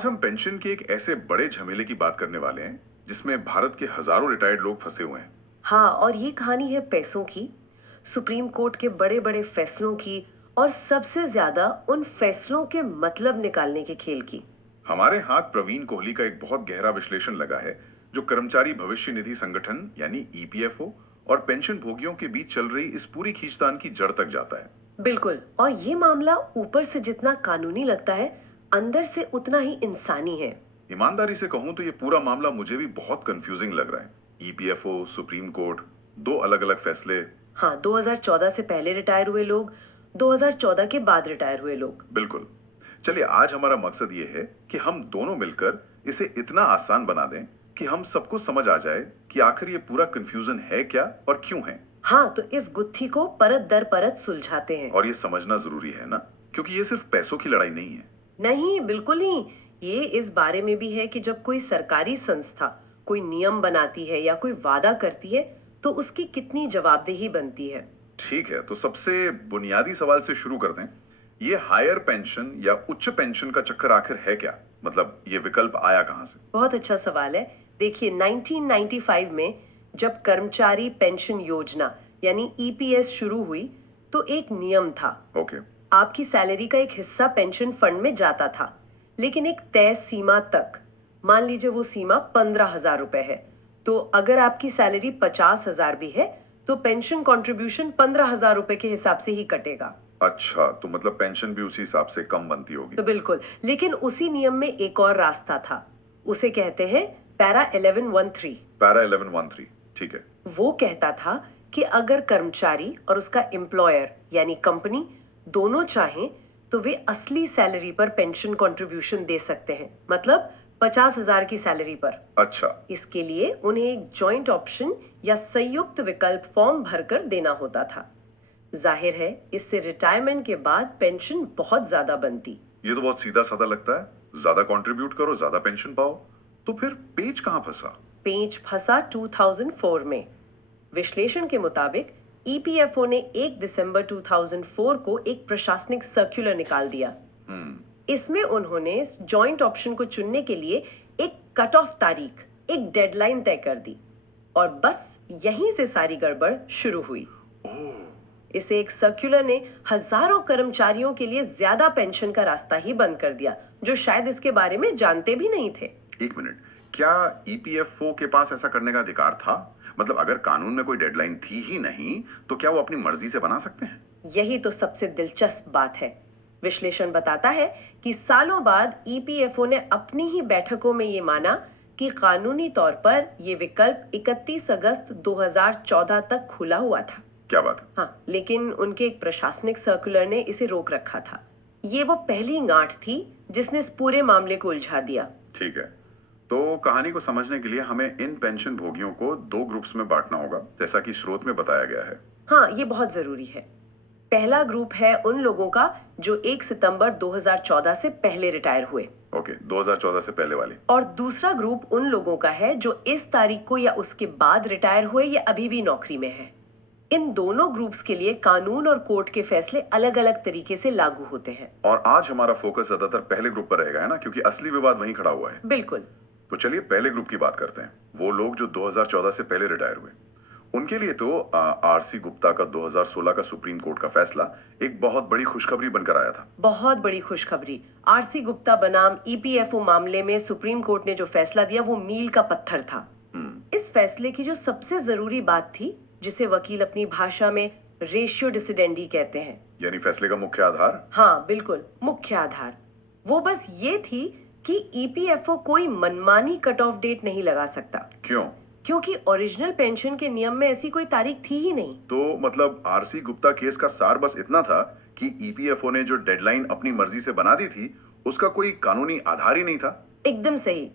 आज हम पेंशन के एक ऐसे बड़े झमेले की बात करने वाले हैं जिसमें भारत के हजारों रिटायर्ड लोग फंसे हुए हैं। हाँ, और ये कहानी है पैसों की, सुप्रीम कोर्ट के बड़े बड़े फैसलों की और सबसे ज्यादा उन फैसलों के मतलब निकालने के खेल की। हमारे हाथ प्रवीण कोहली का एक बहुत गहरा विश्लेषण लगा है जो कर्मचारी भविष्य निधि संगठन यानी ईपीएफओ और पेंशन भोगियों के बीच चल रही इस पूरी खींचतान की जड़ तक जाता है। बिल्कुल, और ये मामला ऊपर से जितना कानूनी लगता है, अंदर से उतना ही इंसानी है। ईमानदारी से कहूं तो ये पूरा मामला मुझे भी बहुत कंफ्यूजिंग लग रहा है। ईपीएफओ, सुप्रीम कोर्ट, दो अलग अलग फैसले। हाँ, 2014 से पहले रिटायर हुए लोग, 2014 के बाद रिटायर हुए लोग। बिल्कुल। चलिए, आज हमारा मकसद ये है कि हम दोनों मिलकर इसे इतना आसान बना दें कि हम सबको समझ आ जाए कि आखिर ये पूरा कंफ्यूजन है क्या और क्यों है। हाँ, तो इस गुत्थी को परत दर परत सुलझाते हैं। और ये समझना जरूरी है ना, क्योंकि ये सिर्फ पैसों की लड़ाई नहीं है। नहीं, बिल्कुल नहीं। ये इस बारे में भी है कि जब कोई सरकारी संस्था कोई नियम बनाती है या कोई वादा करती है, तो उसकी कितनी जवाबदेही बनती है। ठीक है, तो सबसे बुनियादी सवाल से शुरू कर दें। ये हायर पेंशन या उच्च पेंशन का चक्कर आखिर है क्या? मतलब ये विकल्प आया कहां से? बहुत अच्छा सवाल है। देखिए, 1995 में जब कर्मचारी पेंशन योजना यानी ईपीएस शुरू हुई, तो एक नियम था। ओके। आपकी सैलरी का एक हिस्सा पेंशन फंड में जाता था, लेकिन एक तय सीमा तक। मान लीजिए वो सीमा 15,000 रुपए है, तो अगर आपकी सैलरी 50,000 भी है, तो पेंशन कंट्रीब्यूशन 15,000 रुपए के हिसाब से ही कटेगा। अच्छा, तो मतलब पेंशन भी उसी हिसाब से कम बनती होगी। तो बिल्कुल, लेकिन उसी नियम में एक और रास्ता था। उसे कहते हैं पैरा 1113। पैरा 1113, ठीक है। वो कहता था कि अगर कर्मचारी और उसका एम्प्लॉयर यानी कंपनी दोनों चाहें, तो वे असली सैलरी पर पेंशन कंट्रीब्यूशन दे सकते हैं, मतलब 50,000 की सैलरी पर। अच्छा। इसके लिए उन्हें एक जॉइंट ऑप्शन या संयुक्त विकल्प फॉर्म भरकर देना होता था। जाहिर है, इससे रिटायरमेंट के बाद पेंशन बहुत ज्यादा बनती। ये तो बहुत सीधा साधा लगता है, ज्यादा कंट्रीब्यूट करो ज्यादा पेंशन पाओ। तो फिर पेच कहां फंसा? पेंच फंसा 2004 में। विश्लेषण के मुताबिक ईपीएफओ ने 1 दिसंबर 2004 को एक प्रशासनिक सर्कुलर निकाल दिया। इसमें उन्होंने जॉइंट ऑप्शन को चुनने के लिए एक कट ऑफ तारीख, एक डेडलाइन तय कर दी, और बस यहीं से सारी गड़बड़ शुरू हुई। इसे एक सर्कुलर ने हजारों कर्मचारियों के लिए ज्यादा पेंशन का रास्ता ही बंद कर दिया, जो शायद इसके बारे में जानते भी नहीं थे। एक मिनट, क्या ईपीएफओ के पास ऐसा करने का अधिकार था? मतलब अगर कानून में कोई डेडलाइन थी ही नहीं, तो क्या वो अपनी मर्जी से बना सकते हैं? यही तो सबसे दिलचस्प बात है। विश्लेषण बताता है कि सालों बाद ईपीएफओ ने अपनी ही बैठकों में ये माना कि कानूनी तौर पर यह विकल्प 31 अगस्त 2014 तक खुला हुआ था। क्या बात है? हाँ, लेकिन उनके एक प्रशासनिक सर्कुलर ने इसे रोक रखा था। ये वो पहली गांठ थी जिसने इस पूरे मामले को उलझा दिया। ठीक है, तो कहानी को समझने के लिए हमें इन पेंशन भोगियों को दो ग्रुप्स में बांटना होगा, जैसा कि स्रोत में बताया गया है। हाँ, ये बहुत जरूरी है। पहला ग्रुप है उन लोगों का जो 1 सितंबर 2014 से पहले रिटायर हुए। ओके, 2014 से पहले वाले। और दूसरा ग्रुप उन लोगों का है जो इस तारीख को या उसके बाद रिटायर हुए या अभी भी नौकरी में है। इन दोनों ग्रुप्स के लिए कानून और कोर्ट के फैसले अलग अलग तरीके से लागू होते हैं। और आज हमारा फोकस ज्यादातर पहले ग्रुप पर रहेगा, है ना, क्योंकि असली विवाद वहीं खड़ा हुआ है। बिल्कुल। तो चलिए पहले ग्रुप की बात करते हैं। वो लोग जो 2014 से पहले रिटायर हुए, उनके लिए तो आरसी गुप्ता का 2016 का सुप्रीम कोर्ट का फैसला एक बहुत बड़ी खुशखबरी बनकर आया था। बहुत बड़ी खुशखबरी। आरसी गुप्ता बनाम ईपीएफओ मामले में सुप्रीम कोर्ट ने जो फैसला दिया, वो मील का पत्थर था। इस फैसले की जो सबसे जरूरी बात थी, जिसे वकील अपनी भाषा में रेशियो डिसिडेंडी कहते हैं, यानी फैसले का मुख्य आधार। हाँ बिल्कुल, मुख्य आधार, वो बस ये थी कि ईपीएफओ कोई मनमानी कट ऑफ डेट नहीं लगा सकता। क्यों? क्योंकि ओरिजिनल पेंशन के नियम में ऐसी कोई तारीख थी ही नहीं। तो मतलब आरसी गुप्ता केस का सार बस इतना था कि ईपीएफओ ने जो डेडलाइन अपनी मर्जी से बना दी थी, उसका कोई कानूनी आधार ही नहीं था। एकदम सही।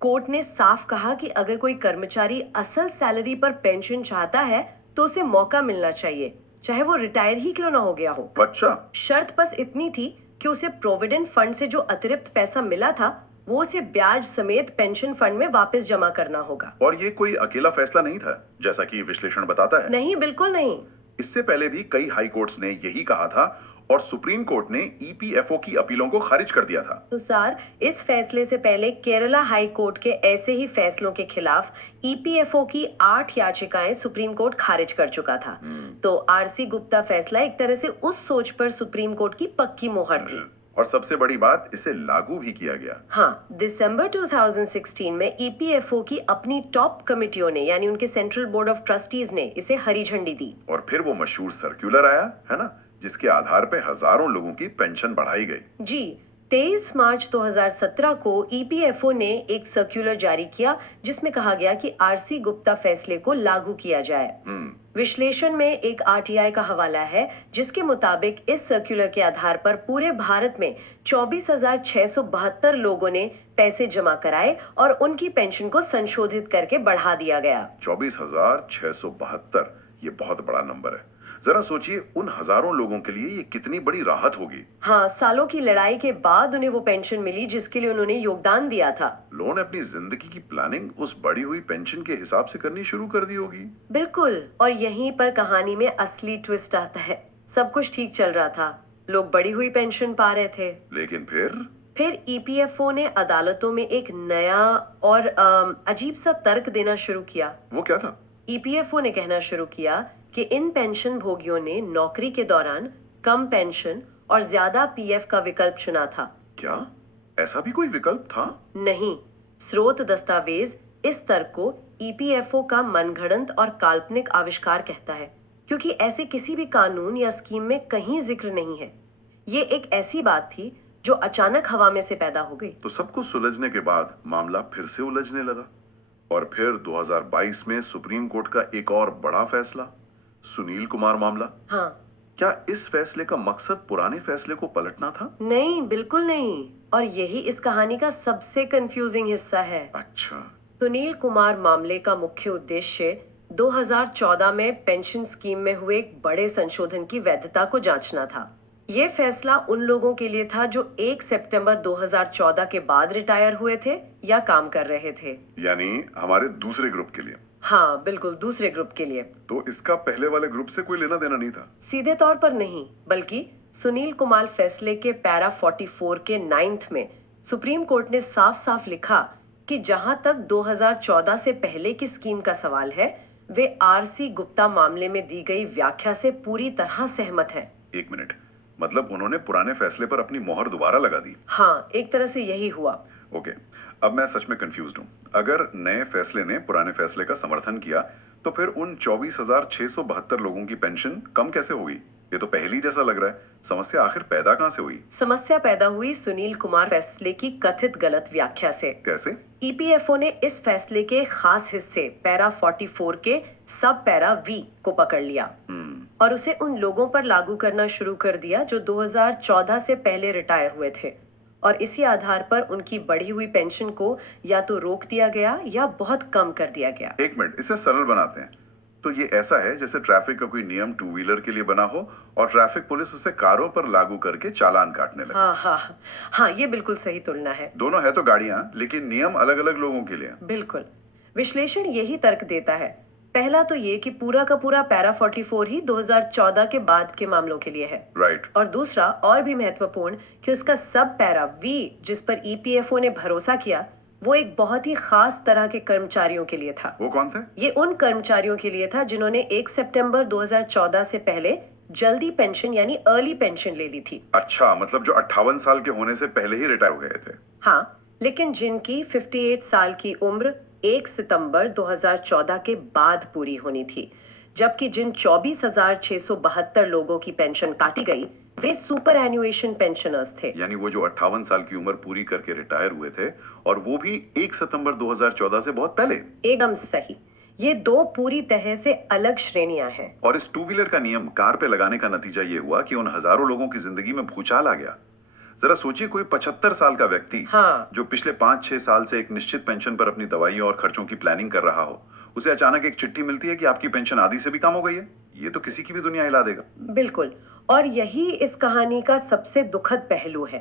कोर्ट ने साफ कहा कि अगर कोई कर्मचारी असल सैलरी पर पेंशन चाहता है, तो उसे मौका मिलना चाहिए, चाहे वो रिटायर ही क्यों ना हो गया हो। अच्छा। शर्त बस इतनी थी कि उसे प्रोविडेंट फंड से जो अतिरिक्त पैसा मिला था, वो उसे ब्याज समेत पेंशन फंड में वापस जमा करना होगा। और ये कोई अकेला फैसला नहीं था, जैसा कि विश्लेषण बताता है। नहीं, बिल्कुल नहीं। इससे पहले भी कई हाई कोर्ट्स ने यही कहा था, और सुप्रीम कोर्ट ने ईपीएफओ की अपीलों को खारिज कर दिया था। अनुसार इस फैसले से पहले केरला हाई कोर्ट के ऐसे ही फैसलों के खिलाफ ईपीएफओ की 8 याचिकाएं सुप्रीम कोर्ट खारिज कर चुका था। तो आरसी गुप्ता फैसला एक तरह से उस सोच पर सुप्रीम कोर्ट की पक्की मोहर थी। और सबसे बड़ी बात, इसे लागू भी किया गया। हाँ, दिसंबर 2016 में ईपीएफओ की अपनी टॉप कमिटियों ने यानी उनके सेंट्रल बोर्ड ऑफ ट्रस्टीज ने इसे हरी झंडी दी। और फिर वो मशहूर सर्कुलर आया, है ना, जिसके आधार पे हजारों लोगों की पेंशन बढ़ाई गई। जी, 23 मार्च 2017 को ईपीएफओ ने एक सर्कुलर जारी किया जिसमें कहा गया कि आरसी गुप्ता फैसले को लागू किया जाए। विश्लेषण में एक आरटीआई का हवाला है जिसके मुताबिक इस सर्कुलर के आधार पर पूरे भारत में 24,672 लोगों ने पैसे जमा कराए और उनकी पेंशन को संशोधित करके बढ़ा दिया गया। 24,672, ये बहुत बड़ा नंबर है। जरा सोचिए, उन हजारों लोगों के लिए ये कितनी बड़ी राहत होगी। हाँ, सालों की लड़ाई के बाद उन्हें वो पेंशन मिली जिसके लिए उन्होंने योगदान दिया था। लोगों ने अपनी जिंदगी की प्लानिंग उस बढ़ी हुई पेंशन के हिसाब से करनी शुरू कर दी होगी। बिल्कुल, और यहीं पर कहानी में असली ट्विस्ट आता है। सब कुछ ठीक चल रहा था, लोग बढ़ी हुई पेंशन पा रहे थे, लेकिन फिर ईपीएफओ ने अदालतों में एक नया और अजीब सा तर्क देना शुरू किया। वो क्या था? ईपीएफओ ने कहना शुरू किया कि इन पेंशन भोगियों ने नौकरी के दौरान कम पेंशन और ज्यादा पीएफ का विकल्प चुना था। क्या ऐसा भी कोई विकल्प था? नहीं, स्रोत दस्तावेज इस तर्क को ईपीएफओ का मनगढ़ंत और काल्पनिक आविष्कार कहता है, क्योंकि ऐसे किसी भी कानून या स्कीम में कहीं जिक्र नहीं है। ये एक ऐसी बात थी जो अचानक हवा में से पैदा हो गई। तो सब कुछ सुलझने के बाद मामला फिर से उलझने लगा और फिर 2022 में सुप्रीम कोर्ट का एक और बड़ा फैसला, सुनील कुमार मामला। हाँ, क्या इस फैसले का मकसद पुराने फैसले को पलटना था? नहीं, बिल्कुल नहीं, और यही इस कहानी का सबसे कंफ्यूजिंग हिस्सा है। अच्छा, सुनील कुमार मामले का मुख्य उद्देश्य 2014 में पेंशन स्कीम में हुए एक बड़े संशोधन की वैधता को जांचना था। ये फैसला उन लोगों के लिए था जो 1 सितंबर 2014 के बाद रिटायर हुए थे या काम कर रहे थे। यानी हमारे दूसरे ग्रुप के लिए। हाँ, बिल्कुल, दूसरे ग्रुप के लिए। तो इसका पहले वाले ग्रुप से कोई लेना देना नहीं था? सीधे तौर पर नहीं, बल्कि सुनील कुमार फैसले के पैरा 44 के 9th में सुप्रीम कोर्ट ने साफ साफ लिखा कि जहां तक 2014 से पहले की स्कीम का सवाल है, वे आरसी गुप्ता मामले में दी गई व्याख्या से पूरी तरह सहमत हैं। एक मिनट, मतलब उन्होंने पुराने फैसले पर अपनी मोहर दोबारा लगा दी? हाँ, एक तरह से यही हुआ। ओके, अब मैं सच में कंफ्यूज्ड हूँ। अगर नए फैसले ने पुराने फैसले का समर्थन किया तो फिर उन 24,672 लोगों की पेंशन कम कैसे होगी? ये तो पहली जैसा लग रहा है। समस्या आखिर पैदा कहाँ से हुई? समस्या पैदा हुई सुनील कुमार फैसले की कथित गलत व्याख्या से। कैसे? ईपीएफओ ने इस फैसले के खास हिस्से पैरा 44 के सब पैरा वी को पकड़ लिया और उसे उन लोगों पर लागू करना शुरू कर दिया जो 2014 से पहले रिटायर हुए थे, और इसी आधार पर उनकी बढ़ी हुई पेंशन को या तो रोक दिया गया या बहुत कम कर दिया गया। एक मिनट, इसे सरल बनाते हैं तो ये ऐसा है जैसे ट्रैफिक का कोई नियम टू व्हीलर के लिए बना हो और ट्रैफिक पुलिस उसे कारों पर लागू करके चालान काटने लगे। हाँ, ये बिल्कुल सही तुलना है। दोनों है तो गाड़ियां, लेकिन नियम अलग अलग लोगों के लिए। बिल्कुल, विश्लेषण यही तर्क देता है। पहला तो ये कि पूरा का पूरा पैरा 44 ही 2014 के बाद के मामलों के लिए है। राइट। और दूसरा और भी महत्वपूर्ण कि उसका सब पैरा वी जिस पर ईपीएफओ ने भरोसा किया वो एक बहुत ही खास तरह के कर्मचारियों के लिए था। वो कौन थे? ये उन कर्मचारियों के लिए था जिन्होंने 1 सितंबर 2014 से पहले जल्दी पेंशन यानी अर्ली पेंशन ले ली थी। अच्छा, मतलब जो 58 साल के होने से पहले ही रिटायर हो गए थे। हाँ, लेकिन जिनकी 58 साल की उम्र 1 सितंबर 2014 के बाद पूरी होनी थी, जबकि जिन 24,672 लोगों की पेंशन काटी गई वे सुपर एन्युएशन पेंशनर्स थे। यानी वो जो 58 साल की उम्र पूरी करके रिटायर हुए थे, और वो भी 1 सितंबर 2014 से बहुत पहले। एकदम सही, ये दो पूरी तरह से अलग श्रेणियां हैं। और इस टू व्हीलर का नियम कार पे लगाने का नतीजा ये हुआ कि उन हजारों लोगों की जिंदगी में भूचाल आ गया। जरा सोचिए, कोई 75 साल का व्यक्ति जो पिछले 5-6 साल से एक निश्चित पेंशन पर अपनी दवाइयों और खर्चों की प्लानिंग कर रहा हो, उसे अचानक एक चिट्ठी मिलती है कि आपकी पेंशन आधी से भी कम हो गई है। ये तो किसी की भी दुनिया हिला देगा। बिल्कुल, और यही इस कहानी का सबसे दुखद पहलू है।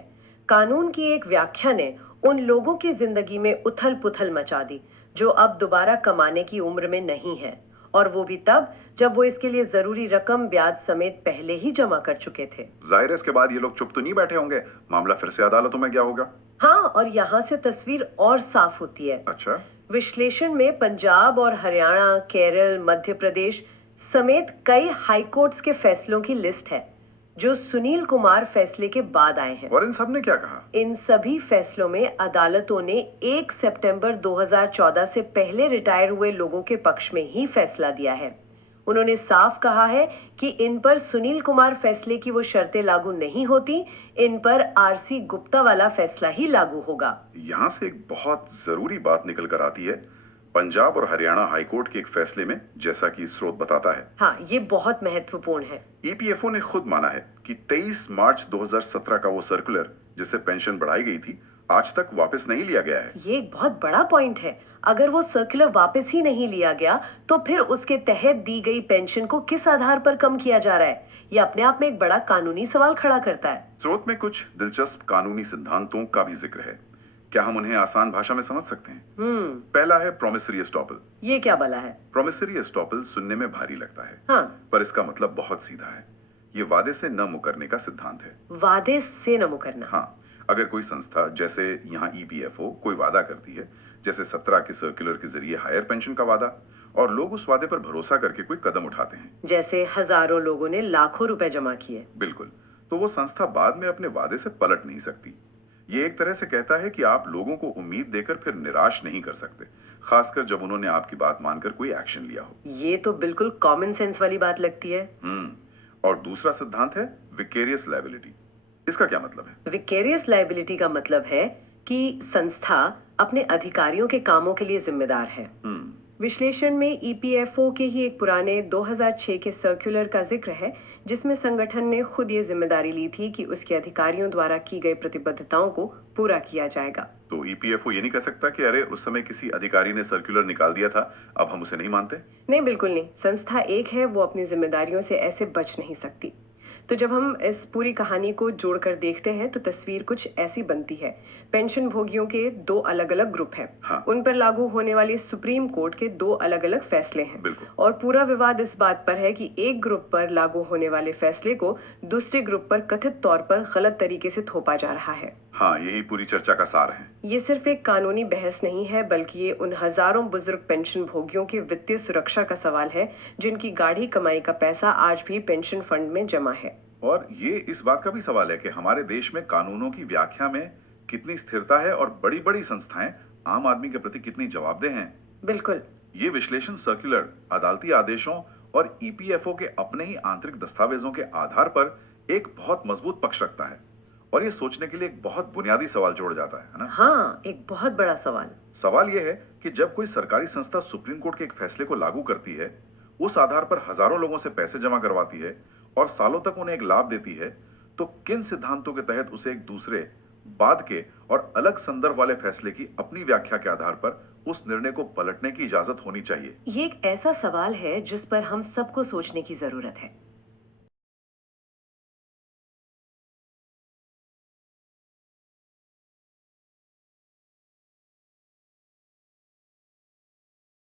कानून की एक व्याख्या ने उन लोगों की जिंदगी में उथल पुथल मचा दी जो अब दोबारा कमाने की उम्र में नहीं है और वो भी तब जब वो इसके लिए जरूरी रकम ब्याज समेत पहले ही जमा कर चुके थे। जाहिर है इसके बाद ये लोग चुप तो नहीं बैठे होंगे, मामला फिर से अदालतों में गया होगा। हाँ, और यहाँ से तस्वीर और साफ होती है। अच्छा, विश्लेषण में पंजाब और हरियाणा, केरल, मध्य प्रदेश समेत कई हाई कोर्ट्स के फैसलों की लिस्ट है जो सुनील कुमार फैसले के बाद आए हैं। और इन सब ने क्या कहा? इन सभी फैसलों में अदालतों ने 1 सितंबर 2014 से पहले रिटायर हुए लोगों के पक्ष में ही फैसला दिया है। उन्होंने साफ कहा है कि इन पर सुनील कुमार फैसले की वो शर्तें लागू नहीं होती, इन पर आरसी गुप्ता वाला फैसला ही लागू होगा। यहाँ से एक बहुत जरूरी बात निकल कर आती है। पंजाब और हरियाणा हाईकोर्ट के एक फैसले में, जैसा कि स्रोत बताता है, हाँ, ये बहुत महत्वपूर्ण है। ईपीएफओ ने खुद माना है कि 23 मार्च 2017 का वो सर्कुलर जिससे पेंशन बढ़ाई गई थी, आज तक वापस नहीं लिया गया है। ये एक बहुत बड़ा पॉइंट है। अगर वो सर्कुलर वापस ही नहीं लिया गया तो फिर उसके तहत दी गई पेंशन को किस आधार पर कम किया जा रहा है, ये अपने आप में एक बड़ा कानूनी सवाल खड़ा करता है। स्रोत में कुछ दिलचस्प कानूनी सिद्धांतों का भी जिक्र है। क्या हम उन्हें आसान भाषा में समझ सकते हैं? पहला है प्रोमिसरी एस्टॉपल। ये क्या भला है? प्रोमिसरी एस्टॉपल सुनने में भारी लगता है, हाँ, पर इसका मतलब बहुत सीधा है। ये वादे से न मुकरने का सिद्धांत है। वादे से न मुकरना। हाँ, अगर कोई संस्था जैसे यहाँ ईपीएफओ कोई वादा करती है, जैसे 17 के सर्कुलर के जरिए हायर पेंशन का वादा, और लोग उस वादे पर भरोसा करके कोई कदम उठाते हैं, जैसे हजारों लोगों ने लाखों रुपए जमा किए, बिल्कुल, तो वो संस्था बाद में अपने वादे से पलट नहीं सकती। ये एक तरह से कहता है कि आप लोगों को उम्मीद देकर फिर निराश नहीं कर सकते, खासकर जब उन्होंने आपकी बात मानकर कोई एक्शन लिया हो। ये तो बिल्कुल कॉमन सेंस वाली बात लगती है। और दूसरा सिद्धांत है विकेरियस लायबिलिटी। इसका क्या मतलब है? विकेरियस लायबिलिटी का मतलब है कि संस्था अपने अधिकारियों के कामों के लिए जिम्मेदार है। विश्लेषण में ईपीएफओ के ही एक पुराने 2006 के सर्कुलर का जिक्र है जिसमें संगठन ने खुद ये जिम्मेदारी ली थी कि उसके अधिकारियों द्वारा की गई प्रतिबद्धताओं को पूरा किया जाएगा। तो ईपीएफओ ये नहीं कह सकता कि अरे उस समय किसी अधिकारी ने सर्कुलर निकाल दिया था, अब हम उसे नहीं मानते? नहीं, बिल्कुल नहीं। संस्था एक है, वो अपनी जिम्मेदारियों से ऐसे बच नहीं सकती। तो जब हम इस पूरी कहानी को जोड़कर देखते हैं तो तस्वीर कुछ ऐसी बनती है। पेंशन भोगियों के 2 अलग अलग ग्रुप हैं। हाँ। उन पर लागू होने वाली सुप्रीम कोर्ट के 2 अलग अलग फैसले हैं। बिल्कुल। और पूरा विवाद इस बात पर है कि एक ग्रुप पर लागू होने वाले फैसले को दूसरे ग्रुप पर कथित तौर पर गलत तरीके से थोपा जा रहा है। हाँ, यही पूरी चर्चा का सार है। ये सिर्फ एक कानूनी बहस नहीं है, बल्कि ये उन हजारों बुजुर्ग पेंशन भोगियों की वित्तीय सुरक्षा का सवाल है जिनकी गाढ़ी कमाई का पैसा आज भी पेंशन फंड में जमा है। और ये इस बात का भी सवाल है कि हमारे देश में कानूनों की व्याख्या में कितनी स्थिरता है और बड़ी बड़ी संस्थाएं आम आदमी के प्रति कितनी जवाबदेह हैं। बिल्कुल। ये विश्लेषण सर्कुलर, अदालती आदेशों और ईपीएफओ के अपने ही आंतरिक दस्तावेजों के आधार पर एक बहुत मजबूत पक्ष रखता है, और ये सोचने के लिए एक बहुत बुनियादी सवाल जोड़ जाता है ना? हाँ, एक बहुत बड़ा सवाल। सवाल यह है कि जब कोई सरकारी संस्था सुप्रीम कोर्ट के एक फैसले को लागू करती है, उस आधार पर हजारों लोगों से पैसे जमा करवाती है और सालों तक उन्हें एक लाभ देती है, तो किन सिद्धांतों के तहत उसे एक दूसरे, बाद के और अलग संदर्भ वाले फैसले की अपनी व्याख्या के आधार पर उस निर्णय को पलटने की इजाजत होनी चाहिए? ये एक ऐसा सवाल है जिस पर हम सबको सोचने की जरूरत है।